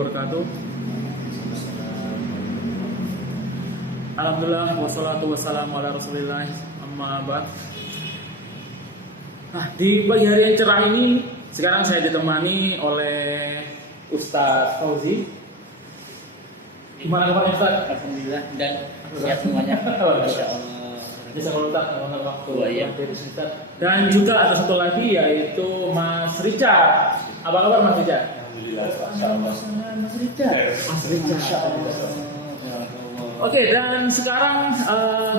wabarakatuh. Alhamdulillah wassalatu wassalamu ala Rasulillah amma ba'd. Nah, di pagi hari yang cerah ini sekarang saya ditemani oleh Ustadz Fauzi. Gimana kabar Ustadz? Alhamdulillah dan sehat semuanya. Insyaallah. Bisa kontak dengan waktu ya. dari Ustadz. Dan juga ada satu lagi yaitu Mas Richard. Apa kabar Mas Richard? Alhamdulillah. Masyaallah. Mas Richard. Mas Richard. Oke, dan sekarang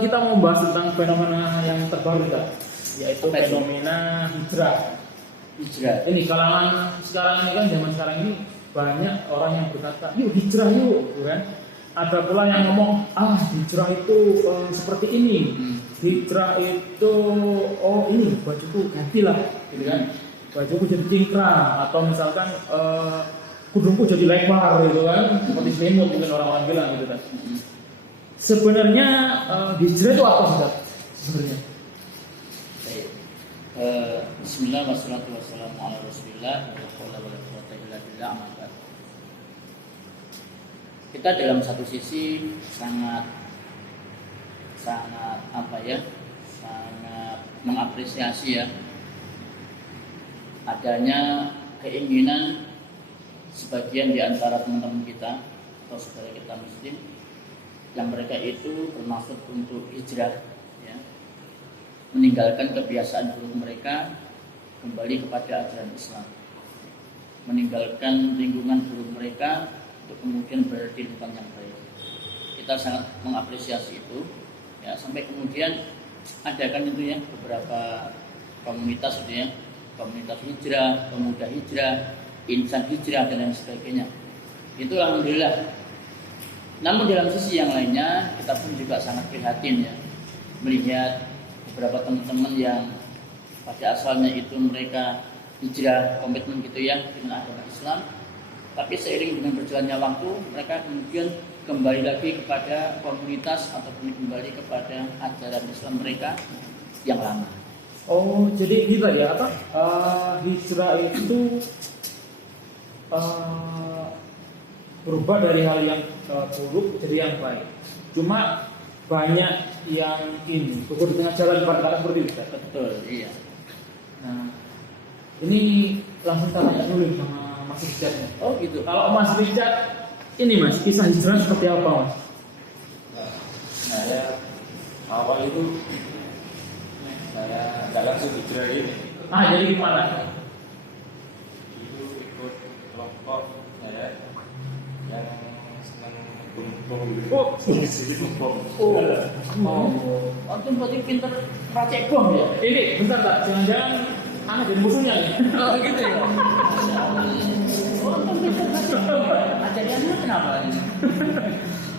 kita mau bahas tentang fenomena yang terbaru kita, yaitu fenomena hijrah. Hijrah. Ini kalangan sekarang ini kan, zaman sekarang ini banyak orang yang berkata, yuk hijrah yuk, gitu kan? Ada pula yang ngomong, hijrah itu seperti ini, hijrah itu, ini bajuku gantilah, gitu kan? Bajuku jadi cingkrang, atau misalkan kudungku jadi lebar, gitu kan? Seperti selimut mungkin orang-orang bilang, gitu kan? Sebenarnya hijrah itu apa sih, sebenarnya? Bismillah wassalatu wassalamu ala Rasulillah wa qala wa la quwwata illa billah. Kita dalam satu sisi sangat mengapresiasi ya adanya keinginan sebagian di antara teman-teman kita atau saudara kita muslim yang mereka itu bermaksud untuk hijrah ya, meninggalkan kebiasaan buruk mereka, kembali kepada ajaran Islam, meninggalkan lingkungan buruk mereka untuk kemudian berada di lingkungan yang baik. Kita sangat mengapresiasi itu ya, sampai kemudian ada kan itu ya beberapa komunitas itu ya, komunitas hijrah, pemuda hijrah, insan hijrah dan lain sebagainya. Itu alhamdulillah. Namun dalam sisi yang lainnya kita pun juga sangat prihatin ya, melihat beberapa teman-teman yang pada asalnya itu mereka hijrah komitmen gitu ya dengan agama Islam, tapi seiring dengan berjalannya waktu mereka kemudian kembali lagi kepada komunitas ataupun kembali kepada ajaran Islam mereka yang lama. Oh, jadi gitu ya, hijrah itu berubah dari hal yang buruk jadi yang baik. Cuma banyak yang ini gugur di tengah jalan pada seperti itu. Betul, iya. Nah, ini langsung tanya dulu sama Mas Richard. Oh gitu. Kalau Mas Richard ini Mas, kisah hijrah seperti apa Mas? Saya awal itu saya nggak langsung hijrah ini. Jadi gimana? Itu ikut kelompok saya yang senang bom. Antum berarti pinter racik bom ya? Ini bentar tak, jangan-jangan anak jadi musuhnya nih. Oh gitu ya. Antum pinter racik bom. Ajarannya kenapa ini?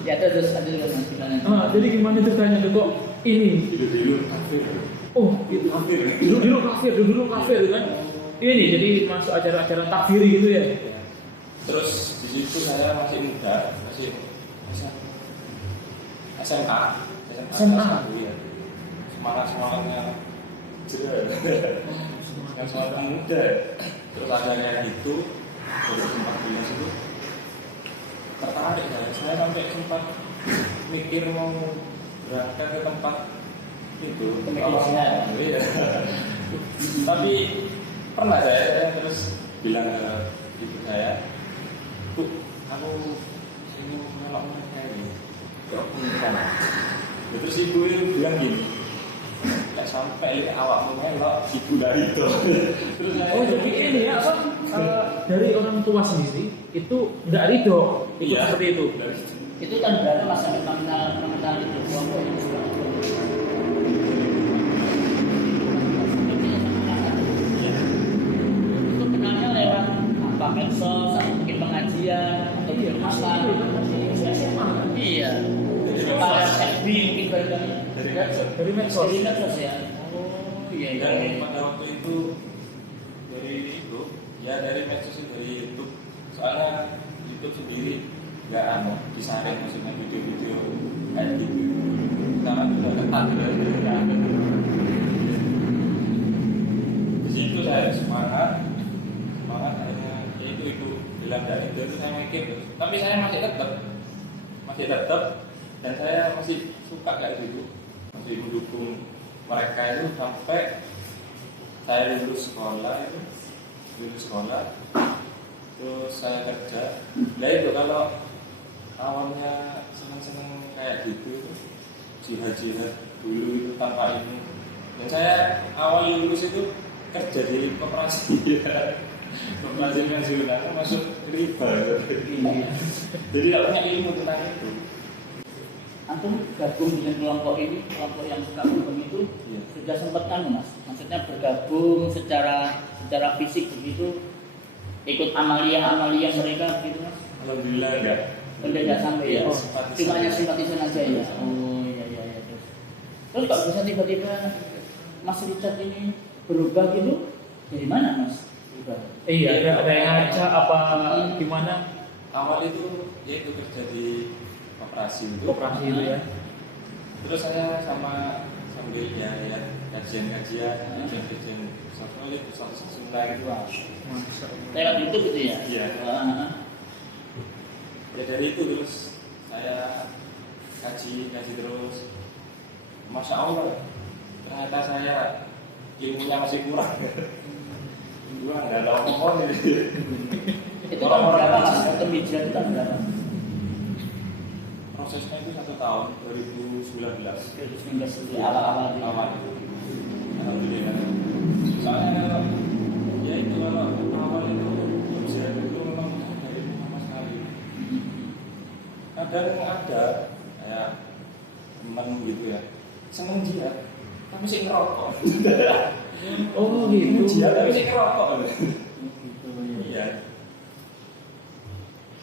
Ya terus ada gimana? Jadi gimana ceritanya kok ini? Dulu kafir. Oh, gitu. Dulu kafir kan? Ini jadi masuk acara-acara takfiri gitu ya? Terus di situ saya masih muda, masih SMK ya. Semangatnya jelas. Yang semangat muda. Terus akhirnya itu 2014 itu tertarik saya sampai sempat mikir mau berangkat ke tempat itu awalnya. Iya. Tapi pernah saya terus bilang ke ibu saya, Bu, aku ini menolak mereka ini. Kok gimana? Terus ibu bilang gini, nggak sampai awak mengelak ibu dari itu. Terus saya, jadi ini ya dari orang tua sendiri itu nggak ridho ikut seperti itu. Itu kan berarti masa mengenal itu kelompok yang sudah itu kenalnya lewat apa medsos atau mungkin pengajian atau mungkin apa? Iya. Kalau FB mungkin Dari medsos. Ya. Oh iya. dan pada waktu itu dari medsos itu, dari YouTube. Soalnya YouTube sendiri nggak disaring maksudnya video-video kayak gitu. Karena udah ketat di situ saya semangat akhirnya itu bilang dari itu saya mikir terus. Tapi saya masih tetap dan saya masih suka kayak gitu, masih mendukung mereka itu sampai saya lulus sekolah, terus saya kerja. Nah itu kalau awalnya seneng kayak gitu, jihad dulu itu tanpa ini. Dan saya awal lulus itu kerja di koperasi, koperasi pensiunan masuk riba. Jadi tidak punya ilmu tentang itu. Antum gabung dengan kelompok ini, kelompok yang suka bergabung itu Iya. sudah sempat kan Mas? Maksudnya bergabung secara fisik begitu, ikut amalia mereka begitu Mas? Alhamdulillah enggak. Tidak sampai ya. Iya, Oh, simpatisan. cuma hanya simpatisan aja ya. Oh iya terus. Terus kok bisa tiba-tiba Mas Richard ini berubah gitu? Dari mana Mas? Berubah? Iya, ada yang ngajak apa gimana? Awal itu yaitu kerja di koperasi Koperasi itu ya. Terus saya sambil ya kajian sosial Sunda gitu lah. Masya Allah. Lewat YouTube gitu ya? Iya. Ya dari itu terus saya kaji terus. Masya Allah, ternyata saya ilmunya masih kurang. Gua nggak tahu apa Itu tahun berapa Mas? Waktu hijrah itu tahun berapa? prosesnya itu 1 tahun 2019. 2019 itu awal-awal itu. Awal itu. Alhamdulillah. Soalnya ya itu kalau awal itu ujian itu memang dari sama sekali. Kadang ada kayak teman gitu ya, seneng jihad tapi sih ngerokok. Oh gitu. Jihad tapi sih ngerokok. Gitu ya. Iya.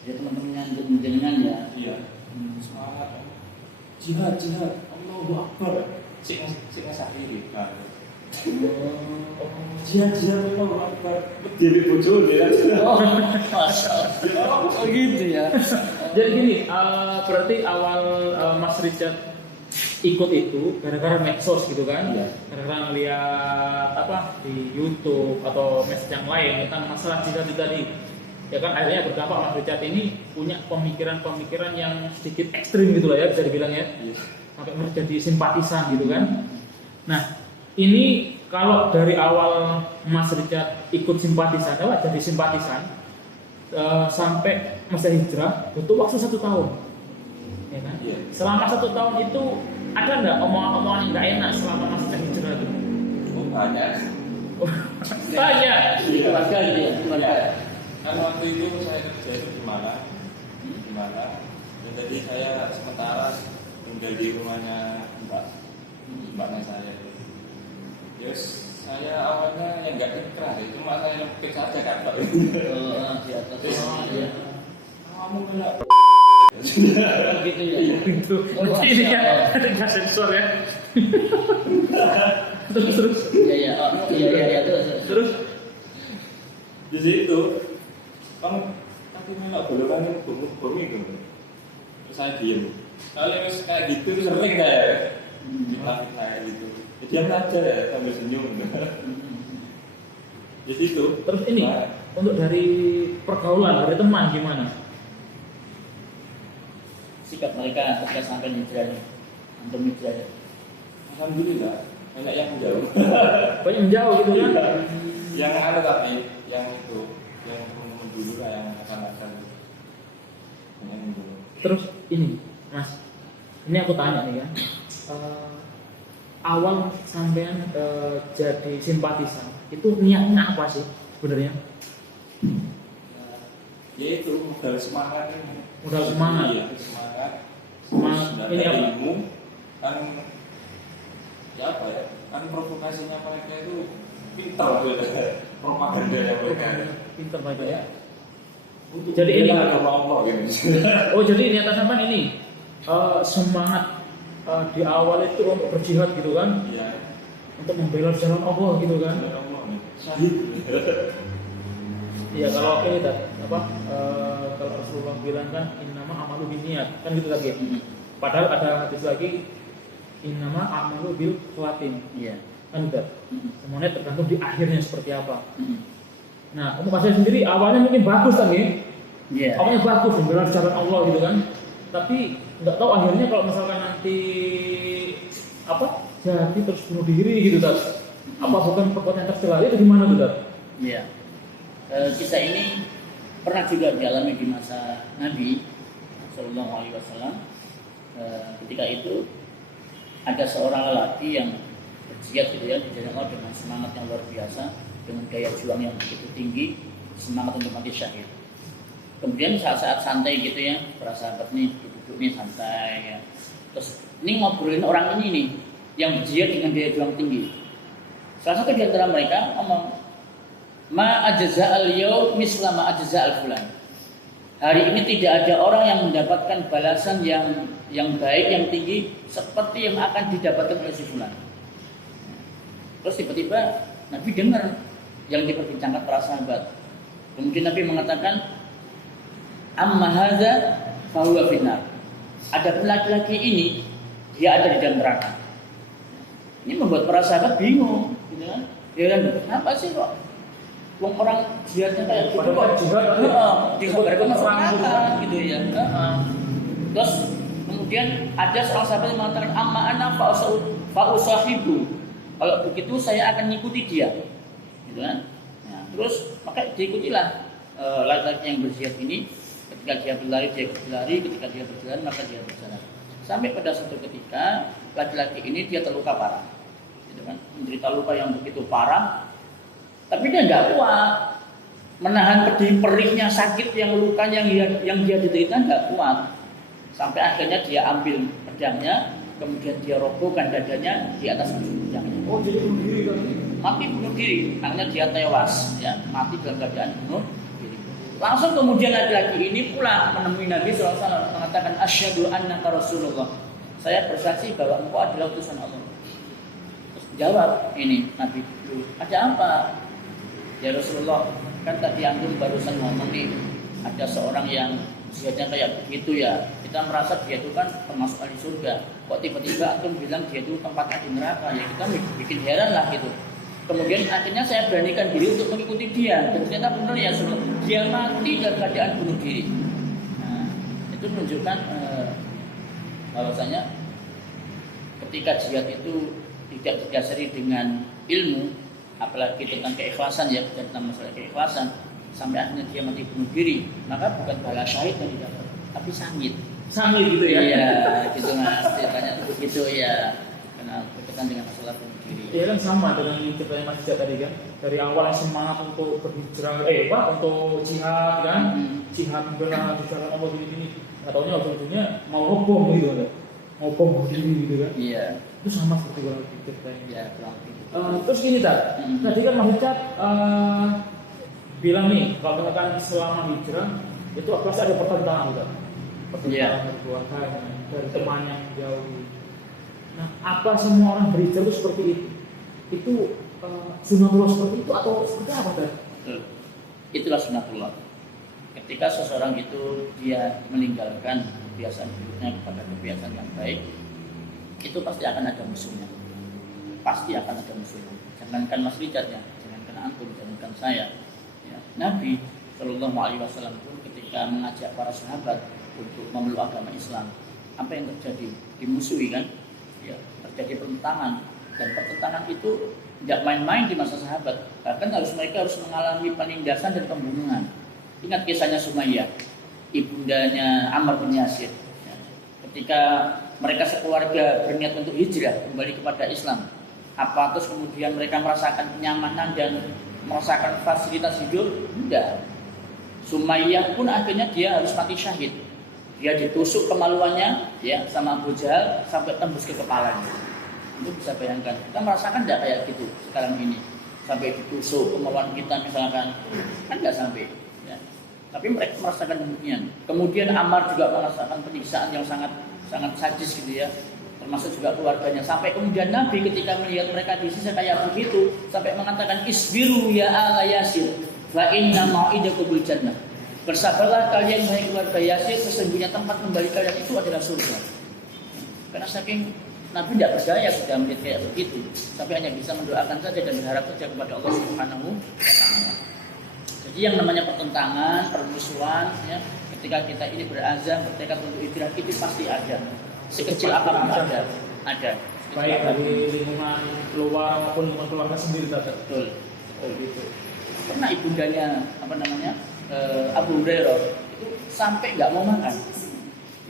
Ya teman-teman yang jenengan ya. Iya. Semangat. Jihad. Allahu Akbar. Sing ngesakiri. Jihad Allahu Akbar. Jadi bojone ya. Masya Allah. Oh gitu ya. Jadi gini, berarti awal Mas Richard ikut itu gara-gara medsos gitu kan? Iya. Gara-gara ngeliat apa di YouTube atau medsos yang lain tentang masalah jihad itu tadi. Ya kan akhirnya berdampak Mas Richard ini punya pemikiran-pemikiran yang sedikit ekstrim gitu lah ya bisa dibilang ya. Iya. Sampai menjadi simpatisan gitu kan. Nah, ini kalau dari awal Mas Richard ikut simpatisan, jadi simpatisan sampai masa hijrah butuh waktu 1 tahun, ya kan? Iya. Selama 1 tahun itu ada nggak omongan-omongan yang nggak enak selama Mas hijrah itu? Oh banyak. Banyak. Keluarga gitu ya. Keluarga. Kan waktu itu saya kerja itu di Malang. Dan jadi saya sementara tinggal di rumahnya mbaknya saya. Terus saya awalnya yang nggak ikhlas, cuma saya fix aja kan Pak. Di atas. Terus Iya. kamu nggak Gitu ya. Itu Oh, ini Masya ya Allah. ada nggak sensor ya. terus Iya. Oh, iya terus. di situ kan tapi melok bolongan bumi itu. Terus saya diem. Soalnya wis kayak gitu tuh sering kayak kita kayak gitu. Jadi dia aja ya sambil senyum. Di situ. Terus ini untuk dari pergaulan dari teman gimana? Sikap mereka ketika sampai hijrah nih. Antum hijrah ya. Alhamdulillah banyak yang menjauh. Banyak menjauh gitu kan? Yang ada tapi yang itu yang teman-teman dulu lah yang akan yang dulu. Terus ini, Mas, ini aku tanya nih ya. Awal sampean jadi simpatisan itu niatnya apa sih sebenarnya? Ya itu modal semangat ini. Modal semangat. Iya, semangat. Semangat. Terus Ini dari apa? ilmu kan ya apa ya? Kan provokasinya mereka itu pintar gitu. Propaganda yang mereka. Pinter mereka ya. Untuk Jadi ini- membela agama Allah gitu. Oh jadi niatan sampean ini semangat di awal itu untuk berjihad gitu kan? Iya. Untuk membela jalan Allah gitu kan? Agama Allah nih. Syahid. Iya kalau ini apa? Kalau Rasulullah bilang kan innama amalu binniyat kan gitu tadi. Padahal ada hadis lagi innama amalu bil khawatim. Iya. Kan udah semuanya tergantung di akhirnya seperti apa. Nah untuk Mas sendiri awalnya mungkin bagus tapi Iya. Pokoknya bagus benar jalan Allah gitu kan. Tapi nggak tahu akhirnya kalau misalkan nanti apa jadi terus bunuh diri gitu kan. Apa bukan perbuatan yang tercela itu gimana tuh Tat? Iya. Kisah ini pernah juga dialami di masa Nabi Sallallahu Alaihi Wasallam. Ketika itu ada seorang lelaki yang berjihad gitu ya di jalan Allah dengan semangat yang luar biasa, dengan daya juang yang begitu tinggi, semangat untuk mati syahid. Kemudian saat-saat santai gitu ya, para sahabat nih duduk nih santai ya. Terus ini ngobrolin orang ini nih yang berjihad dengan daya juang tinggi. Salah satu di antara mereka ngomong, ma ajza al-yaum misla ma ajza al-fulan. Hari ini tidak ada orang yang mendapatkan balasan yang baik, yang tinggi seperti yang akan didapatkan oleh si fulan. Terus tiba-tiba Nabi dengar yang diperbincangkan para sahabat. Kemudian Nabi mengatakan, amma hadza fa huwa finnar. Adapun laki-laki ini dia ada di dalam neraka. Ini membuat para sahabat bingung, gitu kan? Dia kan, apa sih kok? Wong orang jihadnya kayak gitu kok dikabarkan masuk neraka gitu ya. Terus kemudian ada seorang sahabat yang mengatakan amma ana fa usahibu. Kalau begitu saya akan ngikuti dia. Gitu kan? Nah, terus maka diikutilah laki-laki yang berjihad ini. Ketika dia berlari, dia berlari. Ketika dia berjalan, maka dia berjalan. Sampai pada suatu ketika laki-laki ini dia terluka parah. Gitu kan? Menderita luka yang begitu parah. Tapi dia nggak kuat menahan pedih perihnya sakit yang luka yang dia derita, nggak kuat. Sampai akhirnya dia ambil pedangnya, kemudian dia robohkan dadanya di atas pedangnya. Oh jadi bunuh diri kan? Mati bunuh diri, akhirnya dia tewas, ya mati dalam keadaan bunuh diri. Langsung kemudian laki-laki ini pulang menemui Nabi SAW mengatakan asyhadu annaka Rasulullah. Saya bersaksi bahwa engkau adalah utusan Allah. Terus jawab ini Nabi itu, ada apa? Ya Rasulullah, kan tadi antum barusan ngomong nih, ada seorang yang jihadnya kayak begitu ya. Kita merasa dia itu kan termasuk ahli surga. Kok tiba-tiba antum bilang dia itu tempatnya di neraka? Ya kita bikin heran lah gitu. Kemudian akhirnya saya beranikan diri untuk mengikuti dia. Dan ternyata benar ya Rasulullah, dia mati dalam keadaan bunuh diri. Nah, itu menunjukkan bahwasanya ketika jihad itu tidak didasari dengan ilmu, apalagi tentang keikhlasan ya, tentang masalah keikhlasan, sampai akhirnya dia mati bunuh diri, maka bukan bala syahid yang didapat, tapi sangit Gitu ya? Iya, gitu mas, ceritanya itu begitu ya, karena berkaitan dengan masalah bunuh diri. Iya kan sama dengan ceritanya Mas Jat tadi kan, dari awal yang semangat untuk berhijrah, untuk jihad kan, jihad membela di jalan Allah ini, nggak taunya ujung-ujungnya mau roboh gitu kan, mau bom diri gitu kan? Iya. Itu sama seperti kurang lebih ceritanya. Ya, kurang lebih. Terus gini Tat, tadi kan Mas Jat bilang nih kalau misalkan selama hijrah itu pasti ada pertentangan Tat. Pertentangan dari keluarga, dari teman yang jauh. Nah, apa semua orang berhijrah itu seperti itu? Itu sunatullah seperti itu atau seperti apa Tat? Itulah sunatullah. Ketika seseorang itu dia meninggalkan kebiasaan hidupnya kepada kebiasaan yang baik, itu pasti akan ada musuhnya. Pasti akan ada musuhnya. Jangankan Mas Richard ya, jangankan antum, jangankan saya. Ya. Nabi Shallallahu Alaihi Wasallam pun ketika mengajak para sahabat untuk memeluk agama Islam, apa yang terjadi? Dimusuhi kan? Ya, terjadi pertentangan, dan pertentangan itu tidak main-main di masa sahabat. Bahkan mereka harus mengalami penindasan dan pembunuhan. Ingat kisahnya Sumayyah, ibundanya Ammar bin Yasir. Ya. Ketika mereka sekeluarga berniat untuk hijrah kembali kepada Islam, apa terus kemudian mereka merasakan kenyamanan dan merasakan fasilitas hidup? Tidak. Sumayyah pun akhirnya dia harus mati syahid. Dia ditusuk kemaluannya ya sama Abu Jahal sampai tembus ke kepalanya. Itu bisa bayangkan. Kita merasakan tidak kayak gitu sekarang ini, sampai ditusuk kemaluan kita misalkan, kan nggak sampai. Ya. Tapi mereka merasakan demikian. Kemudian Ammar juga merasakan penyiksaan yang sangat sadis gitu ya, termasuk juga keluarganya. Sampai kemudian Nabi ketika melihat mereka di sisi kayak begitu, sampai mengatakan isbiru ya ala Yasir, fa inna mau'idakumul jannah. Bersabarlah kalian wahai keluarga Yasir, sesungguhnya tempat kembali kalian itu adalah surga. Karena saking Nabi tidak berdaya sudah melihat kayak begitu, sampai hanya bisa mendoakan saja dan berharap saja kepada Allah Subhanahu wa Ta'ala. Jadi yang namanya pertentangan, permusuhan, ya, ketika kita ini berazam, bertekad untuk hijrah itu pasti ada. Sekecil apapun ada. Baik dari lingkungan keluar maupun lingkungan keluarga sendiri tadi. Betul. Gitu. Pernah ibundanya Abu Hurairah itu sampai nggak mau makan.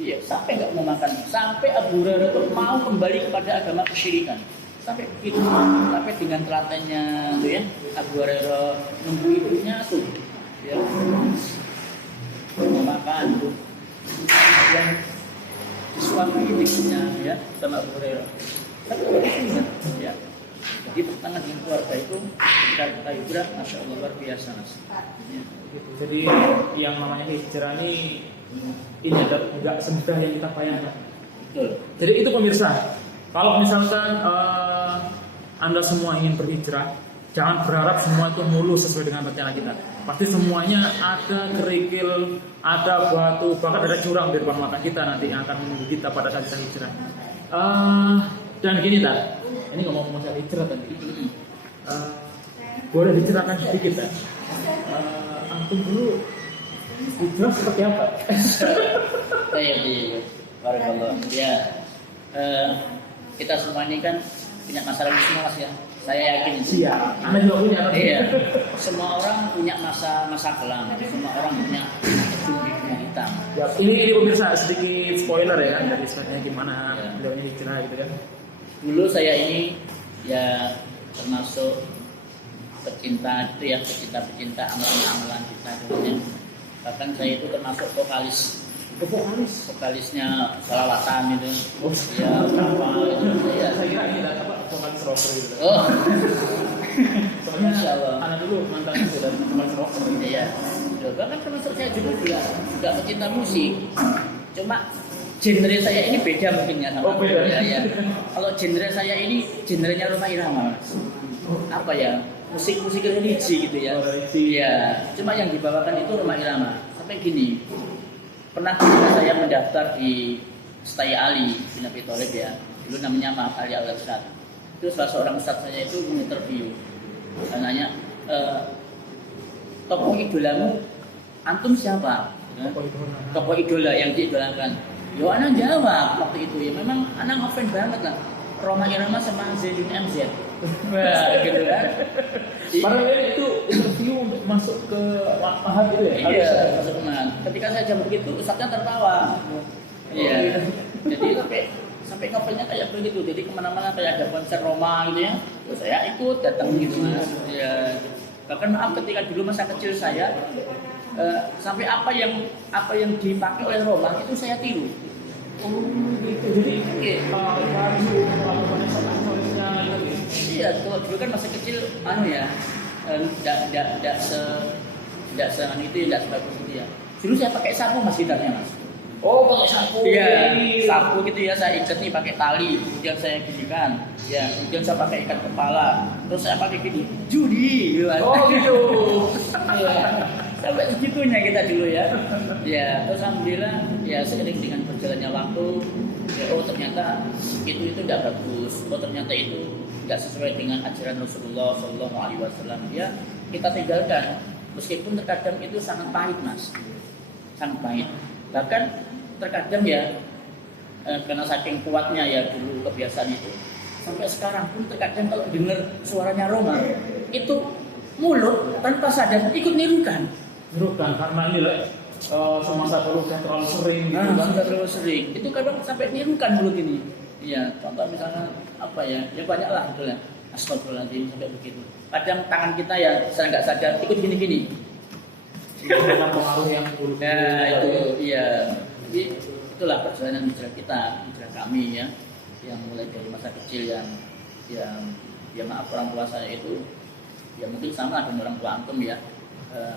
Iya, sampai nggak mau makan. Sampai Abu Hurairah itu mau kembali kepada agama kesyirikan. Sampai begitu. Sampai dengan telatennya tuh ya, Abu Hurairah nunggu ibunya tuh. Ya. Mau makan tuh. Yang disuapi ibunya ya sama Abu Hurairah. Tapi begitu ya. Jadi pertentangan dengan keluarga itu kita hijrah, masya Allah luar biasa mas. Ya. Gitu. Jadi yang namanya hijrah ini nggak semudah yang kita bayangkan. Betul. Jadi itu pemirsa, kalau misalkan Anda semua ingin berhijrah, jangan berharap semua itu mulus sesuai dengan rencana kita. Pasti semuanya ada kerikil, ada batu, bahkan ada jurang di depan mata kita nanti yang akan menunggu kita pada saat kita hijrah. Dan gini tak, ini ngomong masalah hijrah tadi. Boleh diceritakan sedikit tak? Antum dulu hijrah seperti apa? Iya. Barakallah. Ya, kita semua ini kan punya masalah ini semua mas ya. Saya yakin itu. Iya, Anda juga punya. Iya. Semua orang punya masa kelam. Semua orang punya dunia hitam. Ya, ini pemirsa sedikit spoiler ya dari sebenarnya gimana Ya. beliau ini hijrah gitu kan. Dulu saya ini ya termasuk pecinta itu ya, pecinta amalan-amalan kita dulunya. Bahkan saya itu termasuk vokalisnya salawatan itu. Oh. Ya, berapa itu ya. Saya kira ini adalah apa vokalis rocker gitu. Oh. Soalnya Masya Allah. anak dulu mantan itu dan vokalis rocker gitu. Iya. Bahkan termasuk saya juga pecinta musik. Cuma genre saya ini beda mungkin ya sama. Oh, beda. Ya. Kalau genre saya ini genrenya Rhoma Irama. Mas. Apa ya? Musik-musik religi gitu ya. Oh, religi. Iya. Cuma yang dibawakan itu Rhoma Irama. Sampai gini. Pernah saya mendaftar di Stai Ali bin Abi Thalib ya. Dulu namanya Maaf Ali Al-Ustad. Terus salah seorang ustadz saya itu menginterview. Nanya, tokoh idolamu antum siapa? Tokoh idola yang diidolakan. Yo anak jawab waktu itu ya memang anak ngefans banget lah. Rhoma Irama sama Zaidun MZ. Wah gitu kan. Padahal itu interview untuk masuk ke Mahat itu ya? Iya, masuk ke Mahat. Ketika saya jawab begitu, ustadznya tertawa. Iya. Jadi sampai ngobrolnya kayak begitu. Jadi kemana-mana kayak ada konser Roma gitu ya. Terus saya ikut datang gitu mas. Ya. Bahkan maaf ketika dulu masa kecil saya sampai apa yang dipakai oleh Roma itu saya tiru. Oh gitu. Jadi Iya, kalau dulu kan masa kecil tidak sebagus itu ya. Dulu saya pakai sapu mas gitarnya mas. Oh pakai sapu. Iya, sapu gitu ya saya ikat nih pakai tali, kemudian saya ginikan. Ya, kemudian saya pakai ikat kepala. Terus saya pakai gini, judi. Oh gitu. Iya. Sampai segitunya kita dulu ya. Ya, terus alhamdulillah ya seiring dengan berjalannya waktu, ya, oh ternyata itu tidak bagus. Oh ternyata itu tidak sesuai dengan ajaran Rasulullah SAW. Ya, kita tinggalkan. Meskipun terkadang itu sangat pahit mas, sangat pahit. Bahkan terkadang ya karena saking kuatnya ya dulu kebiasaan itu. Sampai sekarang pun terkadang kalau dengar suaranya Roma itu mulut tanpa sadar ikut nirukan. Karena ini lah semasa dulu saya terlalu sering gitu kan. Sudah terlalu sering. Itu kadang sampai nirukan mulut ini. Iya, contoh misalnya apa ya? Ya banyak lah gitu ya. Astagfirullahaladzim sampai begitu. Kadang tangan kita ya saya nggak sadar ikut gini-gini. Dengan pengaruh yang buruk. Nah itu iya. Jadi itulah perjalanan hijrah kita, hijrah kami ya, yang mulai dari masa kecil yang ya maaf orang tua saya itu ya mungkin sama dengan orang tua antum ya.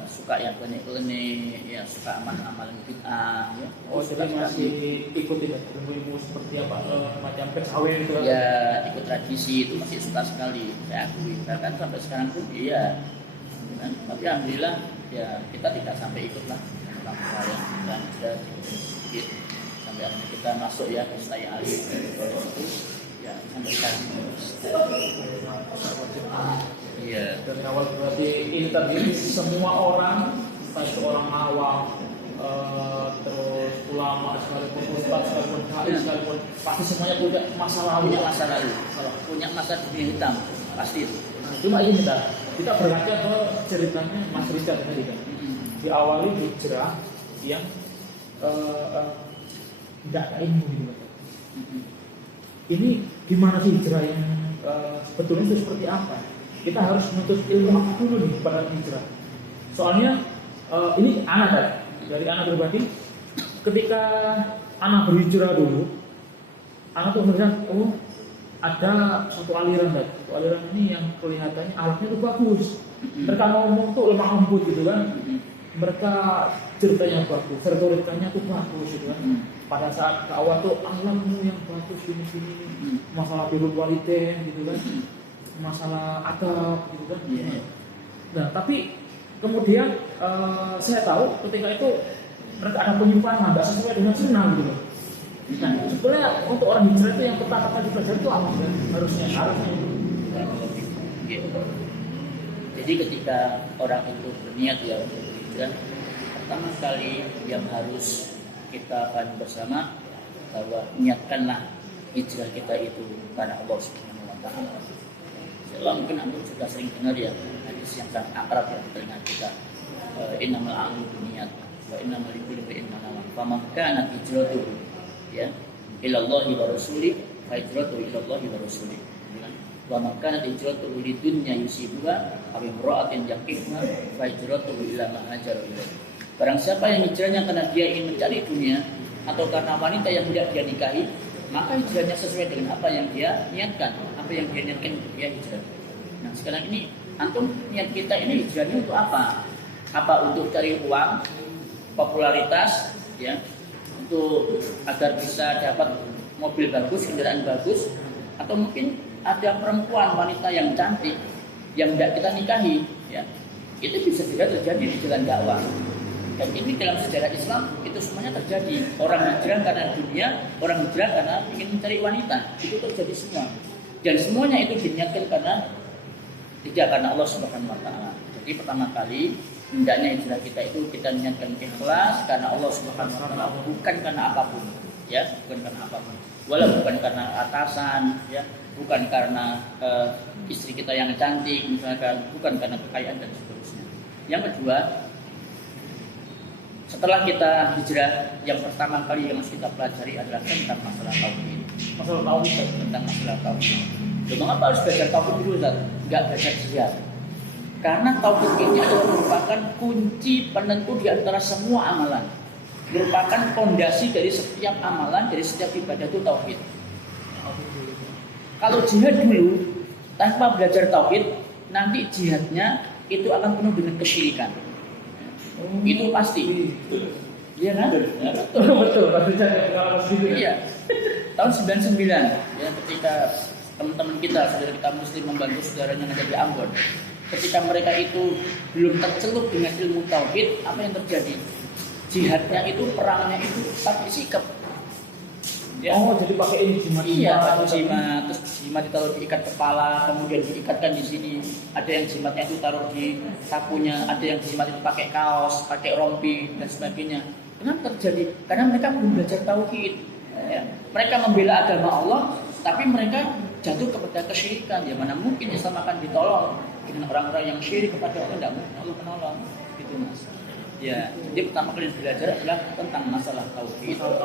Suka yang klinik, ya suka amalan bid'ah, ya. Oh jadi masih ikut tidak ilmu seperti apa macam PKW itu? Ya ikut tradisi itu masih suka sekali, saya akui. Bahkan sampai sekarang pun iya. Dan, tapi alhamdulillah ya kita tidak sampai ikutlah orang tua ya, dan sudah sedikit sampai akhirnya kita masuk ya ke Stai Ali. ya sampai saat ini. Iya. Dari awal berarti ini tadi semua orang, entah itu orang awam, terus ulama sekalipun ustaz sekalipun dai sekalipun pasti semuanya punya masa lalu. Masa lalu, kalau punya masa dunia hitam pasti itu. Nah, cuma ini kita berkaca ke ceritanya Mas Richard tadi kan. Diawali hijrah yang tidak ilmu gitu kan. Ini gimana sih hijrah yang sebetulnya itu seperti apa? Kita harus menuntut ilmu apa dulu nih pada hijrah. Soalnya ini anak kan, dari anak pribadi, ketika anak berhijrah dulu, anak tuh melihat ada satu aliran kan, satu aliran ini yang kelihatannya alatnya tuh bagus. Mereka ngomong tuh lemah lembut gitu kan, mereka ceritanya bagus, retorikanya tuh bagus gitu kan. Pada saat dakwah tuh alammu yang bagus gini-gini, masalah birrul walidain gitu kan, masalah adab gitu kan. Nah tapi kemudian saya tahu ketika itu mereka ada penyimpangan, nggak sesuai dengan sunnah gitu. Nah sebenarnya untuk orang hijrah itu yang pertama kali belajar itu apa kan? Harusnya Jadi ketika orang itu berniat ya untuk berhijrah, pertama kali yang harus kita pahami bersama bahwa niatkanlah hijrah kita itu karena Allah Subhanahu wa taala. Kalau mungkin antum sudah sering dengar ya hadis yang sangat akrab ya di telinga kita. Innamal a'malu binniyat wa innamal likulli imrin ma nawa. Faman kanat hijratuhu ya ila Allah wa rasulih fa hijratuhu ila Allah wa rasulih. Wa man kanat hijratuhu lidunya yusibuha aw imra'atin yaqifuha fa hijratuhu ila ma hajara ilaihi. Barang siapa yang hijrahnya karena dia ingin mencari dunia atau karena wanita yang tidak dia nikahi, maka hijrahnya sesuai dengan apa yang dia niatkan, apa yang dia niatkan untuk dia hijrah. Nah sekarang ini antum niat kita ini hijrahnya untuk apa? Apa untuk cari uang, popularitas, ya, untuk agar bisa dapat mobil bagus, kendaraan bagus, atau mungkin ada perempuan wanita yang cantik yang tidak kita nikahi, ya, itu bisa juga terjadi di jalan dakwah. Dan ini dalam sejarah Islam itu semuanya terjadi. Orang hijrah karena dunia, orang hijrah karena ingin mencari wanita, itu terjadi semua. Dan semuanya itu diniatkan karena tidak karena Allah Subhanahu wa taala. Jadi pertama kali hendaknya hijrah kita itu kita niatkan ikhlas karena Allah Subhanahu wa taala, bukan karena apapun, ya, bukan karena apapun. Walau bukan karena atasan, ya, bukan karena istri kita yang cantik misalkan, bukan karena kekayaan dan seterusnya. Yang kedua, setelah kita hijrah, yang pertama kali yang harus kita pelajari adalah tentang masalah tauhid. Masalah tauhid, tentang masalah tauhid. Mengapa harus belajar tauhid dulu, Ustaz? Enggak belajar jihad. Karena tauhid ini adalah merupakan kunci penentu di antara semua amalan. Merupakan fondasi dari setiap amalan, dari setiap ibadah itu tauhid. Kalau jihad dulu tanpa belajar tauhid, nanti jihadnya itu akan penuh dengan kesyirikan. Itu pasti. Iya kan? Ya, betul. Iya. Tahun 99 ya, ketika teman-teman kita, saudara kita muslim membantu saudaranya yang ada di Ambon. Ketika mereka itu belum tercelup dengan ilmu tauhid, apa yang terjadi? Jihadnya itu, perangnya itu pakai sikap. Ya. Oh, jadi pakai ini jimat. Iya, pakai jimat. Terus jimat ditaruh diikat kepala, kemudian diikatkan di sini. Ada yang jimatnya itu taruh di sakunya, ada yang jimat itu pakai kaos, pakai rompi dan sebagainya. Kenapa terjadi? Karena mereka belum belajar tauhid. Ya. Mereka membela agama Allah, tapi mereka jatuh kepada kesyirikan. Ya mana mungkin Islam akan ditolong dengan orang-orang yang syirik kepada Allah, tidak mungkin Allah menolong. Gitu Mas. Ya, jadi pertama kali belajar adalah tentang masalah tauhid. Masalah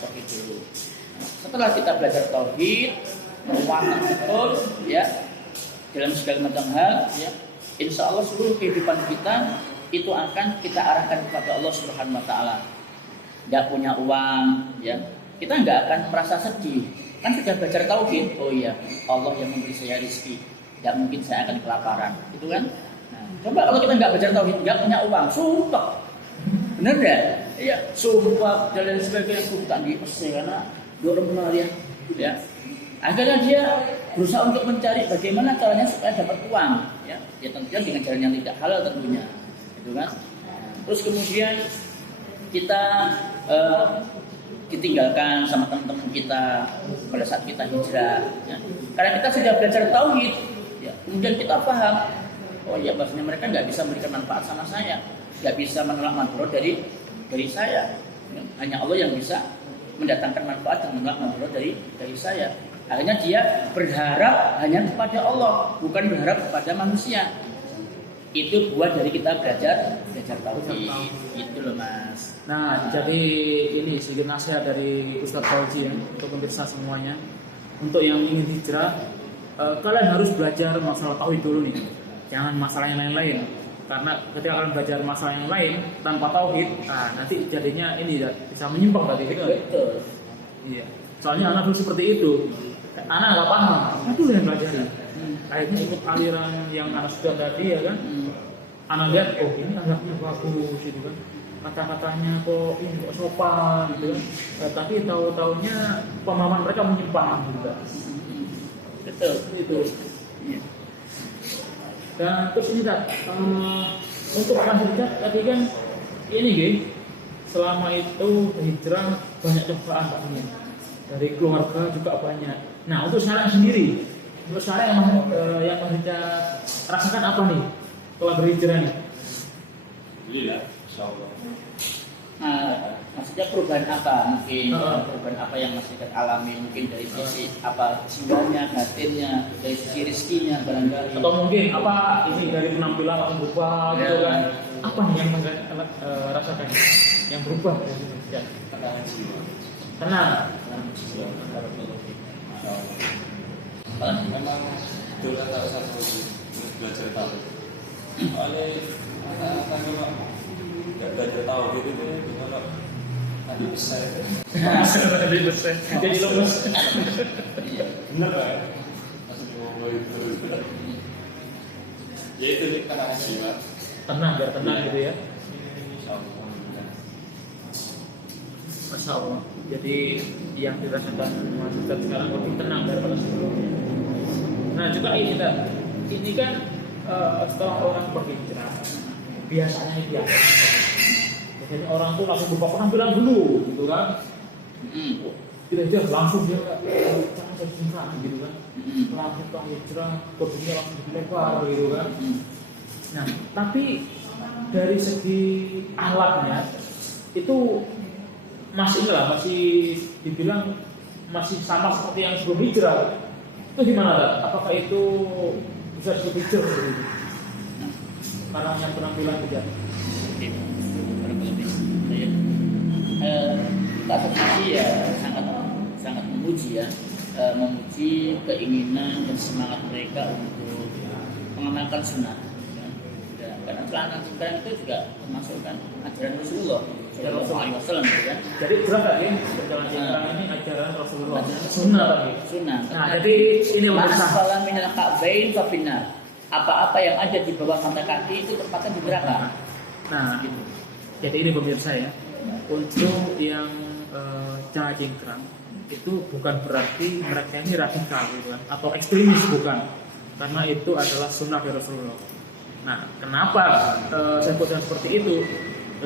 tauhid dulu. Setelah kita belajar tauhid, berwatak betul, ya, dalam segala macam hal, ya, insya Allah seluruh kehidupan kita itu akan kita arahkan kepada Allah Subhanahu wa taala. Tidak punya uang, ya, kita nggak akan merasa sedih. Kan sudah belajar tauhid, oh iya, Allah yang memberi saya rezeki, tidak mungkin saya akan kelaparan, gitu kan? Nah, coba kalau kita nggak belajar tauhid, nggak punya uang, sumpah, bener deh, iya, sumpah dan lain sebagainya, bukan di karena dorong ya, ya. Akhirnya dia berusaha untuk mencari bagaimana caranya supaya dapat uang, ya, ya tentunya dengan jalan yang tidak halal tentunya, gitu kan? Terus kemudian kita ditinggalkan sama teman-teman kita pada saat kita hijrah. Ya. Karena kita sudah belajar tauhid, ya. Kemudian kita paham, oh ya bahasanya mereka nggak bisa memberikan manfaat sama saya, nggak bisa menolak manfaat dari saya. Ya. Hanya Allah yang bisa mendatangkan manfaat dan menolak manfaat dari saya. Akhirnya dia berharap hanya kepada Allah, bukan berharap kepada manusia. Itu buat dari kita belajar tauhid. Itu loh Mas. Nah, jadi ini sedikit nasihat dari Ustadz Fauzi ya untuk pemirsa semuanya. Untuk yang ingin hijrah, kalian harus belajar masalah tauhid dulu nih. Jangan masalah yang lain-lain. Karena ketika kalian belajar masalah yang lain tanpa tauhid, nah nanti jadinya ini ya, bisa menyimpang tadi gitu. Betul. Iya. Soalnya anak dulu seperti itu. Anak nggak paham, itu yang pelajari. Akhirnya ikut aliran yang anak sudah tadi ya kan. Anak lihat, oh ini anaknya bagus gitu kan. Kata-katanya kok ini kok sopan gitu kan. Tapi tahu-taunya pemahaman mereka menyimpang juga. Betul. Itu. Iya. Dan terus ini untuk lanjutkan tadi kan ini guys, selama itu hijrah banyak cobaan Pak ini. Dari keluarga juga banyak. Nah untuk syariah sendiri, untuk syariah yang kita rasakan apa nih setelah berhijrah nih? Alhamdulillah, insyaallah. Nah, maksudnya perubahan apa mungkin? Perubahan apa yang Mas Dekat alami mungkin dari sisi apa jiwanya, batinnya, dari sisi rizkinya barangkali. Atau mungkin apa ini dari penampilan langsung berubah gitu kan? Apa nih yang rasakan? Yang berubah? Ya. Tenang. Memang betul kata Ustaz Fauzi belajar tahu. Soalnya anak-anak kalau nggak belajar tahu gitu kalau nanti besar. Lebih besar. Jadi lemes. Benar kan? Masih ngomong itu. Ya itu nih kenangan jiwa. Tenang, biar tenang gitu ya. Insyaallah. Masya Allah. Jadi yang dirasakan Mas Ustadz sekarang lebih tenang daripada sebelumnya. Nah juga ini kan setelah orang berhijrah biasanya biasanya orang tuh langsung berubah penampilan dulu gitu kan. Tidak langsung dia jangan jadi cintaan gitu kan. Langsung setelah hijrah tubuhnya langsung dilebar gitu kan. Nah tapi dari segi alatnya itu masih dibilang masih sama seperti yang sebelum hijrah. Itu gimana? Apakah itu bisa disebut hijrah begitu? Karena hanya penampilan tidak. Oke, berlebih. Satu sisi ya sangat memuji ya, memuji keinginan dan semangat mereka untuk mengamalkan sunnah. Ya, karena celana cingkrang itu juga termasukkan ajaran Rasulullah Shallallahu Alaihi Wasallam ya. Jadi jelas tadi jalan cingkrang ini ajaran Rasulullah. Sunnah tadi. Sunnah. Nah jadi ini pemirsa. Mas'ala minal ka'bain fa finnar. Apa-apa yang ada di bawah mata kaki itu tempatnya di neraka. Nah, gitu. Jadi ini pemirsa ya. Untuk yang cara cingkrang itu bukan berarti mereka ini radikal gitu kan, atau ekstremis bukan. Karena itu adalah sunnah dari Rasulullah. Nah, kenapa saya katakan seperti itu?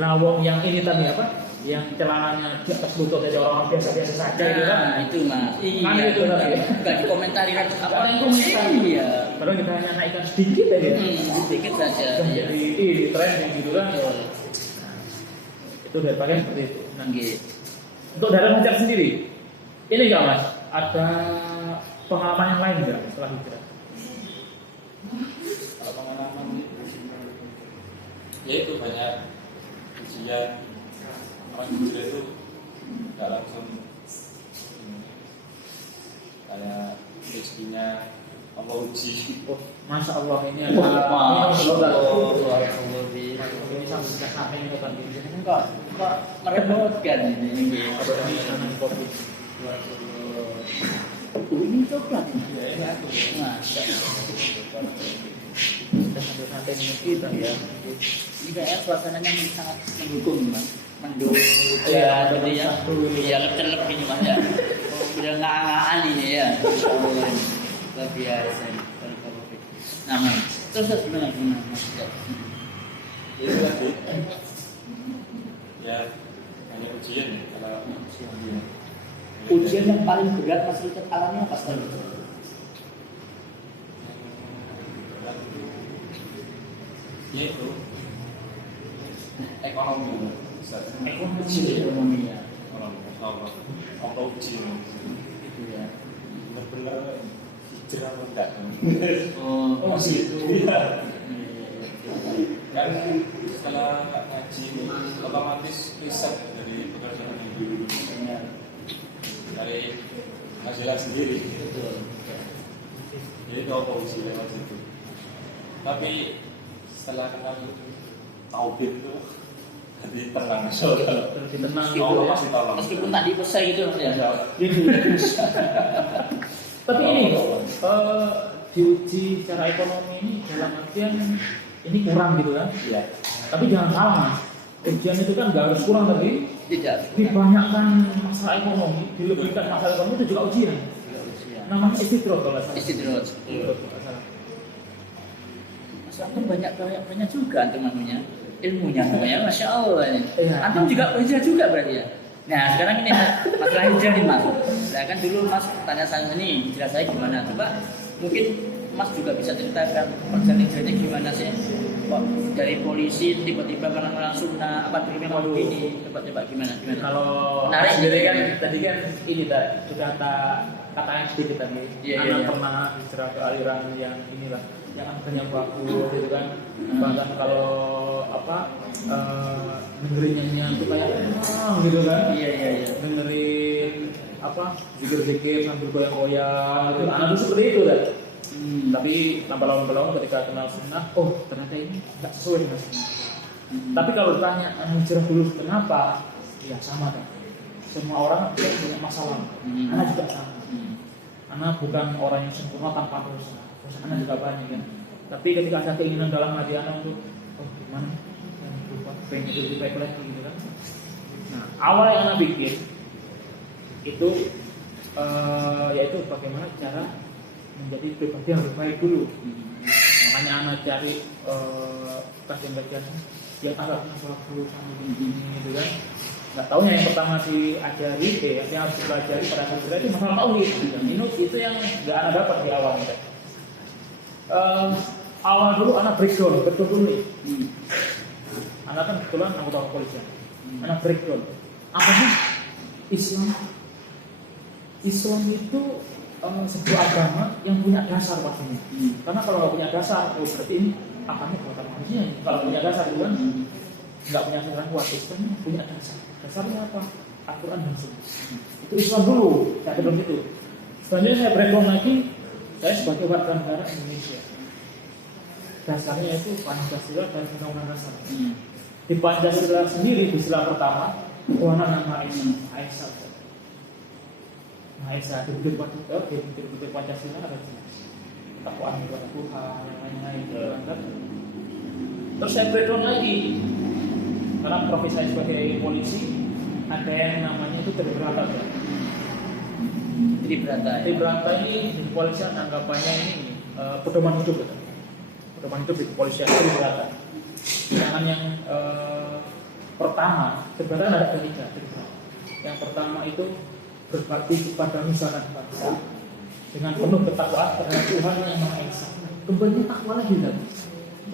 Lawong yang ini tadi apa? Yang celananya di atas lutut dari orang biasa-biasa saja gitu kan? Nah, itu Mas. Kan itu tadi. Enggak dikomentari apa yang komentari? Iya. Padahal kita hanya naikkan sedikit aja. Sedikit saja. Jadi ini trending gitu kan? Itu dari pakaian seperti itu. Nah, untuk dalam hajat sendiri, ini enggak Mas? Ada pengalaman yang lain enggak setelah hijrah? Kalau pengalaman ya itu banyak ujian. Orang hijrah itu nggak langsung kayak rezekinya Allah uji. Oh, Masya Allah ini Masya adalah Allah. ini sampai samping itu kan ini Kok merepotkan ini. ada ini kanan kopi. Ini coklat. Masya Kita sambil santai minum kita ya. Ini kayaknya suasananya sangat mendukung Mas. Mendukung Iya, ya, gitu ya. Iya, lepet gini Mas ya. Udah ngaan ini ya. Luar biasa ini. Nah, Mas. Terus gimana Mas? Itu tadi ya banyak ujian ya kalau Ujian. Ujian yang paling berat Mas Richard alami apa setelah itu? ya itu ekonomi besar. Ekonomi ya. Apa ujian Itu ya. benar-benar hijrah enggak Oh, masih gitu. iya. Kan setelah ngaji ini otomatis riset dari pekerjaan yang dulu Benar. dari hasilnya sendiri. Betul. Jadi itu apa uji lewat situ. Tapi setelah kenal tauhid itu jadi tenang saudara. Terus tenang gitu Allah ya. pasti tolong. Meskipun tak dipesai gitu Mas ya. Gitu. Tapi ini diuji secara ekonomi ini dalam artian ini kurang gitu kan. Iya. Tapi jangan salah Mas. Ujian itu kan nggak harus kurang, tapi Tidak. dibanyakkan masalah ekonomi, dilebihkan masalah ekonomi itu juga ujian. Ujian. Namanya istidrot kalau nggak salah. Istidrot. Istidrot kalau nggak salah. Mas Antum banyak juga antum anunya, ilmunya namanya, masya Allah ini. Iya. Antum juga hijrah juga berarti ya. Nah sekarang ini masalah hijrah nih Mas. Nah kan dulu Mas tanya saya ini hijrah saya gimana? Coba mungkin Mas juga bisa ceritakan perjalanan hijrahnya gimana sih? Kok dari polisi tiba-tiba malah sunnah apa dulu memang begini? Coba gimana? Kalau Menarik sendiri gitu. kan tadi kan ini sudah katakan sedikit tadi. Iya, Anak iya. pernah hijrah ke aliran yang inilah, yang akhirnya baku gitu kan. Bahkan kalau dengerin nyanyian tuh kayak gitu kan. Iya. Dengerin zikir-zikir sambil goyang-goyang gitu. Anak tuh seperti itu kan. Tapi lama-lama ketika kenal sunnah, oh ternyata ini nggak sesuai dengan sunnah. Tapi kalau ditanya hijrah dulu kenapa? Ya sama kan. Semua orang punya masalah. Anak juga sama. Anak bukan orang yang sempurna tanpa dosa. Dosa anak juga banyak kan. Tapi ketika ada keinginan dalam hati anak untuk, oh gimana? Yang lupa pengen itu lebih baik lagi gitu kan. Nah awal yang anak bikin itu yaitu bagaimana cara menjadi pribadi yang lebih baik dulu. Makanya anak cari kajian-kajian yang agak masalah dulu sama begini gitu kan. Nggak tahunya yang pertama diajari, yang harus dipelajari pada saat itu masalah tauhid. Itu yang nggak anak dapat di awal gitu. Awal dulu anak breakdown, betul dulu nih. Anak kan kebetulan anggota kepolisian. Anak breakdown. Apa sih Islam? Islam itu sebuah agama yang punya dasar pastinya. Karena kalau nggak punya dasar, berarti ini agamanya buatan manusia. Kalau punya dasar itu kan nggak punya dasar kuat. Islam punya dasar. Dasarnya apa? Al-Quran dan Sunnah. Itu Islam dulu, saya belum itu. Selanjutnya saya breakdown lagi. Saya sebagai warga negara Indonesia. Dasarnya itu Pancasila dan Undang-Undang Dasar. Di Pancasila sendiri, di sila pertama, Tuhan nama Aisyah. Aisyah di butir Pancasila ada takwaan kepada Tuhan yang lain-lain. Terus saya breakdown lagi karena profesi saya sebagai polisi ada yang namanya itu tribrata. Tribrata ini di kepolisian anggapannya ini pedoman hidup. Pedoman hidup di kepolisian tribrata. Sedangkan yang pertama tribrata ada tiga. Yang pertama itu berbakti kepada nusa dan bangsa dengan penuh ketakwaan terhadap Tuhan yang Maha Esa. Kembali takwa lagi kan?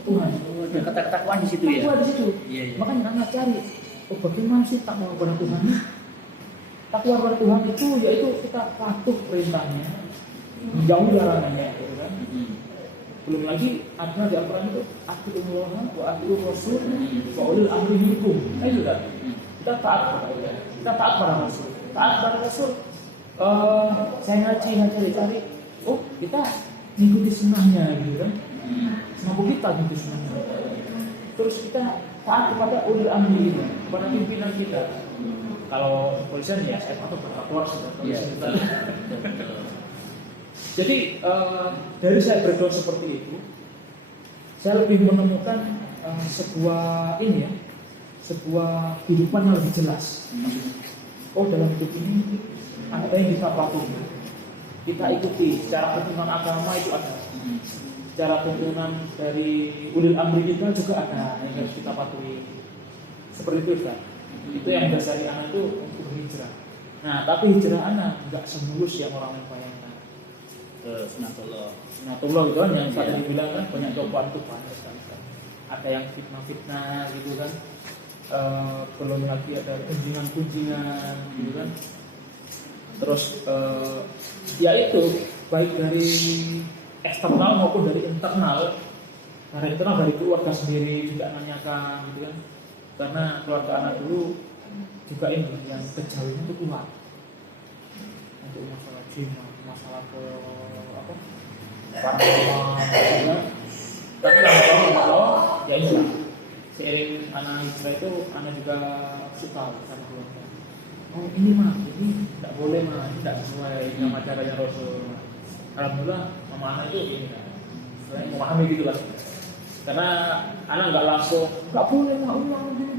Tuhan. Ada kata ketakwaan di situ ya. Takwa di situ. Iya. Makanya anak cari, oh bagaimana sih takwa kepada Tuhan? Takwa kepada Tuhan itu yaitu kita patuh perintahnya, menjauhi larangannya, gitu kan? Belum lagi ada di Al-Quran itu atiiullah wa atiiur rasul wa ulil amri minkum. Itu kan? Kita taat kepada Allah. Kita taat kepada Rasul. Taat kepada Rasul. Saya ngaji cari. Oh kita ngikuti sunnahnya gitu kan? Mampu kita ngikuti sunnahnya. Terus kita taat kepada ulil amri, kepada pimpinan kita. Kalau kepolisian ya saya patuh pada keluar sudah. Jadi dari saya breakdown seperti itu, saya lebih menemukan sebuah sebuah kehidupan yang lebih jelas. Oh dalam hidup ini ada yang kita patuhi, kita ikuti. Secara tuntunan agama itu ada, secara tuntunan dari ulil amri kita juga ada yang harus kita patuhi. Seperti itu kan. Itu yang dasari anak itu untuk hijrah. Nah, tapi hijrah anak nggak semulus yang orang yang bayangkan. Sunatullah. Sunatullah itu kan yang tadi Iya. dibilang kan banyak cobaan itu banyak sekali kan. Ada yang fitnah-fitnah gitu kan. Belum lagi ada kunjingan-kunjingan gitu kan. Terus ya itu baik dari eksternal maupun dari internal. Dari internal dari keluarga sendiri juga nanyakan gitu kan. Karena keluarga anak dulu juga ini yang kejawian itu kuat untuk masalah jin, masalah ke apa paranormal juga. Tapi lama-lama ya itu seiring anak hijrah itu anak juga suka sama keluarga. Oh ini mah ini tidak boleh mah, ini tidak sesuai dengan ajarannya Rasul. Alhamdulillah mama anak itu ini kan, selain memahami gitu lah. Karena anak nggak langsung nggak boleh mah ulang gini.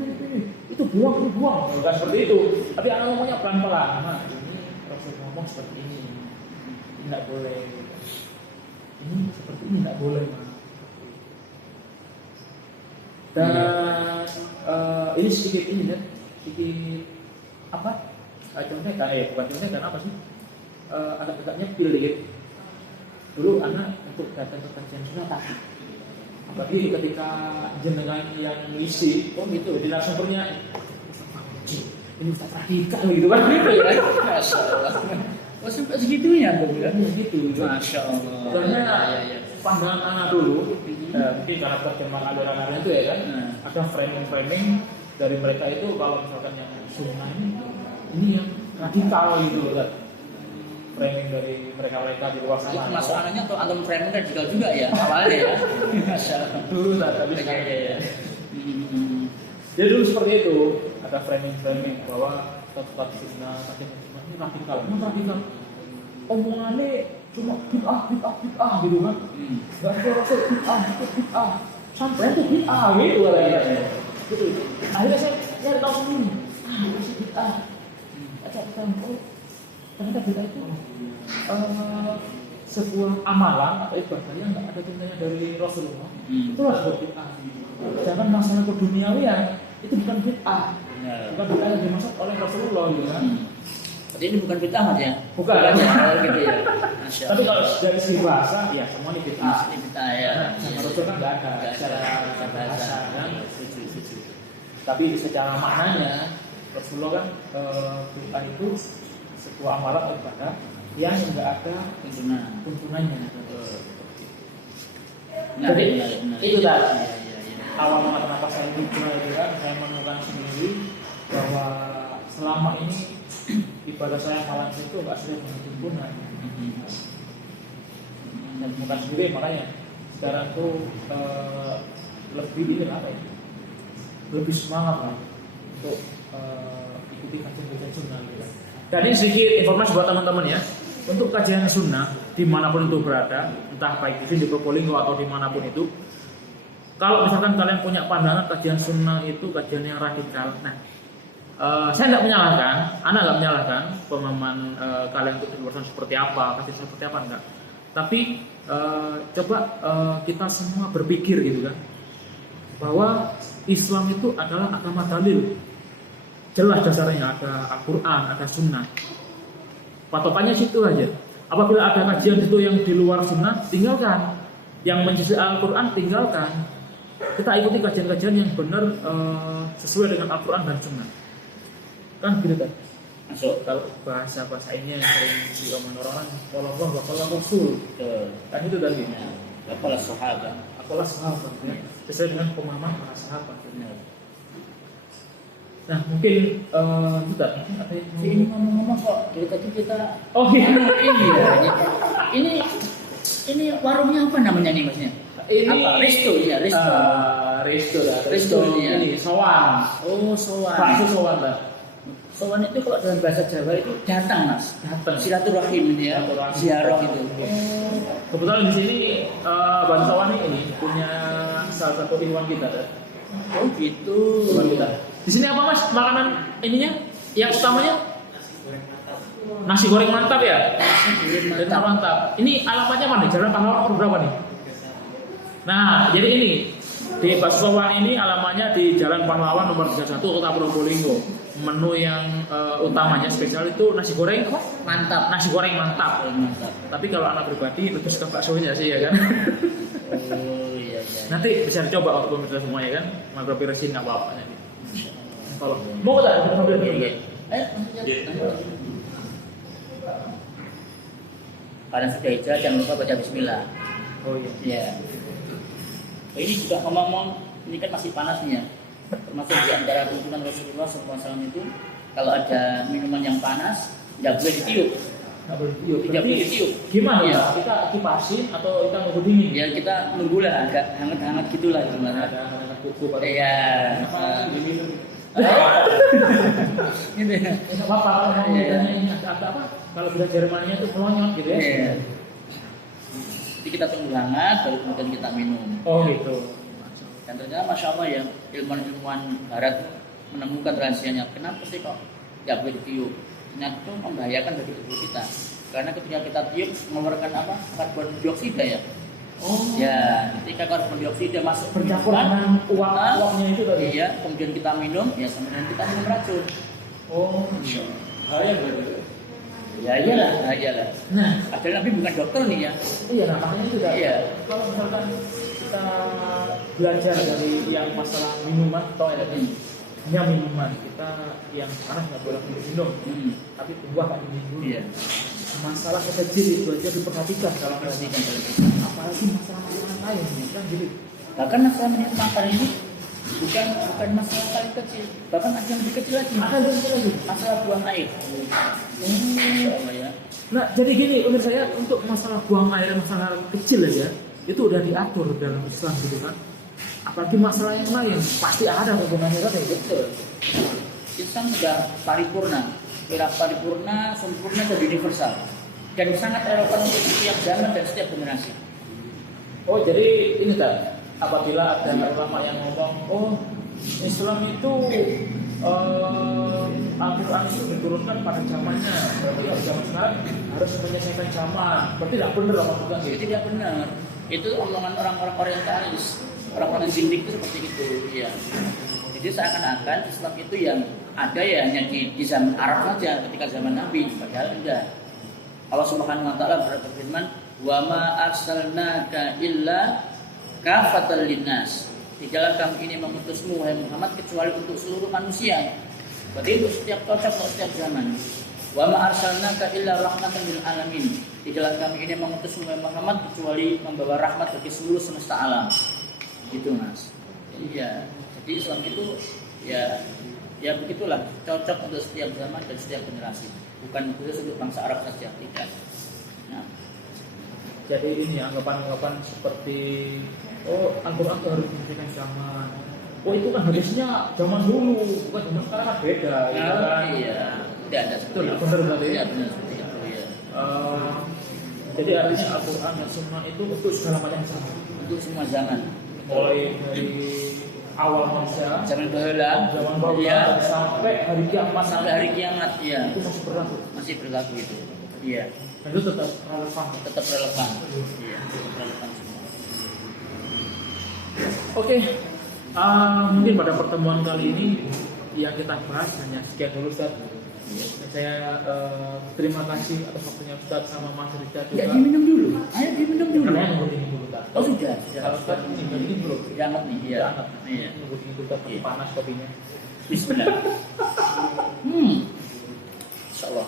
Itu buang, bukan seperti itu. Tapi anak ngomongnya pelan-pelan. Nah, ini Rasul ngomong seperti ini tidak boleh. Ini seperti ini tidak boleh mah. Dan ini sedikit ini kan, sedikit apa? Contohnya bukan contohnya apa sih? Agak-agaknya pilih. Dulu anak untuk datang ke kajian sunnah tapi apalagi ketika jenengan yang ngisi, oh gitu, di narasumbernya ini Ustaz Radika gitu kan gitu ya. Masya Allah. Oh sampai segitunya tuh kan? Gitu. Masya Allah. Karena Ya. pandangan anak dulu, mungkin karena perkembangan aliran itu ya kan, ada framing dari mereka itu kalau misalkan yang sunnah ini yang radikal gitu loh kan. Framing dari mereka di luar sana. Masuk anaknya atau atom framing radikal juga ya awalnya ya. Masya Allah. Dulu lah, tapi sekarang ya. Jadi dulu seperti itu, ada framing bahwa tetap sunnah, ini radikal. Omongannya cuma bid'ah gitu kan. Enggak ada Rasul bid'ah. Sampai itu bid'ah gitu katanya. Gitu. Akhirnya saya nyari tahu sendiri. Itu bid'ah. Ternyata bid'ah itu sebuah amalan atau ibadah yang enggak ada tintanya dari Rasulullah. Itulah sebuah bid'ah. Jangan masalah keduniawian itu bukan bid'ah. Bukan bid'ah yang dimaksud oleh Rasulullah gitu kan. Berarti ini bukan bid'ah Mas ya? Bukan. Gitu ya. Masya Tapi Allah. kalau dari segi bahasa, ya semua ini bid'ah. Ini bid'ah ya. Sama Rasul kan nggak ada secara bahasa kan. Setuju. Tapi secara maknanya Rasulullah kan bid'ah itu sebuah amalan atau ibadah yang nggak ada tuntunannya. Jadi itu tadi awal mula kenapa saya hijrah itu kan saya menemukan sendiri bahwa selama ini ibadah saya malam itu nggak sesuai dengan tuntunan. Dan bukan sendiri makanya sekarang tuh lebih ini apa ya? Lebih semangat lah untuk ikuti kajian sunnah. Dan ini sedikit informasi buat teman-teman ya. Untuk kajian sunnah dimanapun itu berada, entah baik di Probolinggo atau dimanapun itu, kalau misalkan kalian punya pandangan kajian sunnah itu kajian yang radikal, nah saya nggak menyalahkan, anak nggak menyalahkan pemahaman kalian untuk luar sana seperti apa, kajian seperti apa enggak. Tapi coba kita semua berpikir gitu kan, bahwa Islam itu adalah agama dalil. Jelas dasarnya ada Al-Quran, ada Sunnah. Patokannya situ aja. Apabila ada kajian itu yang di luar Sunnah, tinggalkan. Yang menjadi Al-Quran, tinggalkan. Kita ikuti kajian-kajian yang benar sesuai dengan Al-Quran dan Sunnah. Kan gitu kan? Masuk kalau bahasa ini yang sering diomongin orang, kalau Allah, kalau Rasul, kan itu tadi. Apalah sahabat. Apalah sahabat, ya. Sesuai dengan pemahaman para sahabat. Nah mungkin Ustaz, ada yang Ini ngomong-ngomong kok dari tadi kita gitu. ini warungnya apa namanya nih Masnya? Ini apa? Resto ya, Resto. Resto lah. Resto ya. Ini sowan. Oh, sowan. Bakso sowan lah. Sowan itu kalau dalam bahasa Jawa itu datang Mas. Datang. Silaturahim ya. Silaturahim. Ziarah itu. Kebetulan di sini Bang Sowan ini punya salah satu ikhwan kita kan. Oh gitu. Ikhwan kita. Di sini apa Mas makanan ininya? Yang utamanya? Nasi goreng mantap ya? Nasi goreng mantap. Ini alamatnya mana? Jalan Pahlawan nomor berapa nih? Nah, jadi ini Di Bakso Sowan ini alamannya di Jalan Pahlawan nomor 31 Kota Probolinggo. Menu yang utamanya spesial itu nasi goreng apa? Mantap. Nasi goreng mantap. Mantap. Tapi kalau anak pribadi lebih suka baksonya sih ya kan. Oh iya iya. Nanti bisa dicoba waktu pemirsa semua ya kan. Makro piresin nggak apa-apa nanti. Kalau mau tak kita sambil dulu ya. Karena sudah hijrah jangan lupa baca bismillah. Oh iya. Ya. Ini juga ngomong-ngomong, ini kan masih panas nih ya. Termasuk di antara tuntunan Rasulullah SAW itu, kalau ada minuman yang panas, nggak boleh ditiup. Nggak boleh ditiup. Nggak boleh ditiup. Gimana Iya. ya? Kita kipasin atau kita nunggu dingin? Ya kita nunggulah agak hangat-hangat gitulah gimana. Ada kuku pada. Iya. Gitu ya. Nggak apa-apa kalau mau Iya. ditanya ini ada apa? Kalau sudah Jermannya itu melonyot gitu ya. Iya. Jadi kita tunggu hangat, baru kemudian kita minum. Oh gitu. Dan ternyata Masya Allah ya, ilmuwan Barat menemukan rahasianya. Kenapa sih kok nggak boleh ditiup? Ternyata itu membahayakan bagi tubuh kita. Karena ketika kita tiup mengeluarkan apa? Karbon dioksida ya. Oh. Ya, ketika karbon dioksida masuk ke Bercampur lingkungan, dengan uapnya itu tadi. iya, kemudian kita minum, ya sama dengan kita minum racun. Oh. Bahaya berarti. Ya iyalah. Nah, Ada Nabi bukan dokter nih ya. iya nah makanya itu dah. Iya. Kalau misalkan kita belajar dari yang masalah minuman atau Hmm. hanya minuman kita yang panas nggak boleh minum, tapi buah kan dulu. Iya. Masalah kecil itu aja diperhatikan kalau Perhatikan dalam apalagi masalah lain kan gitu. Bahkan masalah makan ini bukan masalah paling kecil, bahkan ada yang lebih kecil lagi. Ada lagi. Masalah buang air. Oh ya. Nah jadi gini menurut saya untuk masalah buang air masalah kecil aja itu udah diatur dalam Islam gitu kan. Apalagi masalah yang lain pasti ada hubungannya kan ya. Betul. Islam sudah paripurna, kira paripurna, sempurna dan universal, dan sangat relevan untuk setiap zaman dan setiap generasi. Oh jadi ini kan apabila ada ulama yang ngomong oh Islam itu Al-Quran itu diturunkan pada zamannya, berarti ya zaman sekarang harus menyelesaikan zaman. Berarti tidak benar apa bukan Itu gitu? tidak benar. Itu omongan orang-orang Orientalis, orang-orang zindik itu seperti itu. Ya. Jadi seakan-akan Islam itu yang ada ya hanya di zaman Arab saja ketika zaman Nabi, padahal enggak. Allah Subhanahu wa taala berfirman, "Wa ma arsalnaka illa kafatan linnas." Tidaklah kami ini mengutusmu wahai Muhammad kecuali untuk seluruh manusia. Berarti untuk setiap cocok untuk setiap zaman. Wa ma arsalnaka illa rahmatan lil alamin. Tidaklah kami ini mengutusmu wahai Muhammad kecuali membawa rahmat bagi seluruh semesta alam. Gitu Mas. Iya. Jadi Islam itu ya begitulah, cocok untuk setiap zaman dan setiap generasi. Bukan khusus untuk bangsa Arab saja, tidak. Nah, Jadi ini anggapan-anggapan seperti oh Al-Quran itu harus menyesuaikan zaman. Oh itu kan harusnya zaman dulu, bukan zaman sekarang kan beda. Ya kan? iya, tidak ada Itu seperti nggak itu. benar berarti. Tidak benar seperti itu ya. Jadi artinya Al-Quran dan Sunnah itu untuk segala macam zaman. Untuk semua zaman. Mulai dari awal manusia, Zaman baheula, zaman bawah iya, sampai hari kiamat sampai hari kiamat, ya, itu masih berlaku. masih berlaku itu. Iya, Dan itu tetap relevan. tetap relevan. Iya, tetap relevan semua. Oke, mungkin pada pertemuan kali ini yang kita bahas hanya sekian dulu Ustaz. Saya terima kasih atas waktunya Ustaz sama Mas Richard juga. Ya, diminum dulu. Ayo diminum dulu. Karena nunggu dingin dulu Ustaz. Oh sudah. Kalau Ustaz ini dingin belum? Sudah hangat nih. Iya. Sudah hangat. Iya. Nunggu dingin dulu Ustaz, masih panas kopinya. Bismillah. Insyaallah.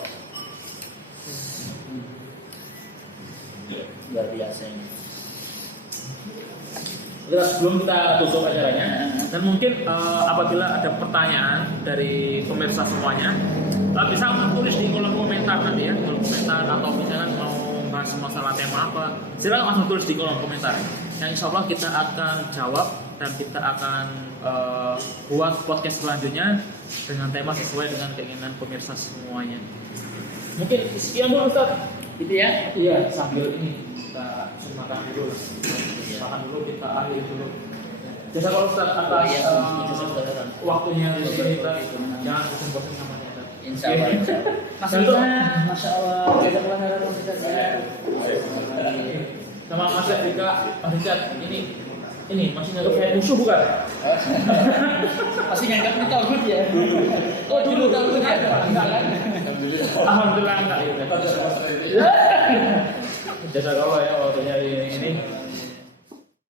Luar biasa ini. Oke, sebelum kita tutup acaranya, dan mungkin apabila ada pertanyaan dari pemirsa semuanya, bisa tulis di kolom komentar nanti ya, kolom komentar atau misalkan mau bahas masalah tema apa, silakan langsung tulis di kolom komentar. Yang insya Allah kita akan jawab dan kita akan buat podcast selanjutnya dengan tema sesuai dengan keinginan pemirsa semuanya. Mungkin sekian dulu Ustaz. Itu ya. Iya, sambil ini kita makan dulu. Makan dulu, kita akhiri dulu. Jasa kalau Ustaz atas waktunya di sini kita jangan bosan-bosan sama kita. Insya Allah. Mas Rika, Masya Allah. Jazakallah khairan. Sama Mas Richard juga, Mas Richard ini ini masih nganggap kayak musuh bukan? Pasti nganggap ini tauhid ya. Oh dulu tauhid ya. enggak kan? Alhamdulillah enggak. Jasa kalau ya waktunya ini.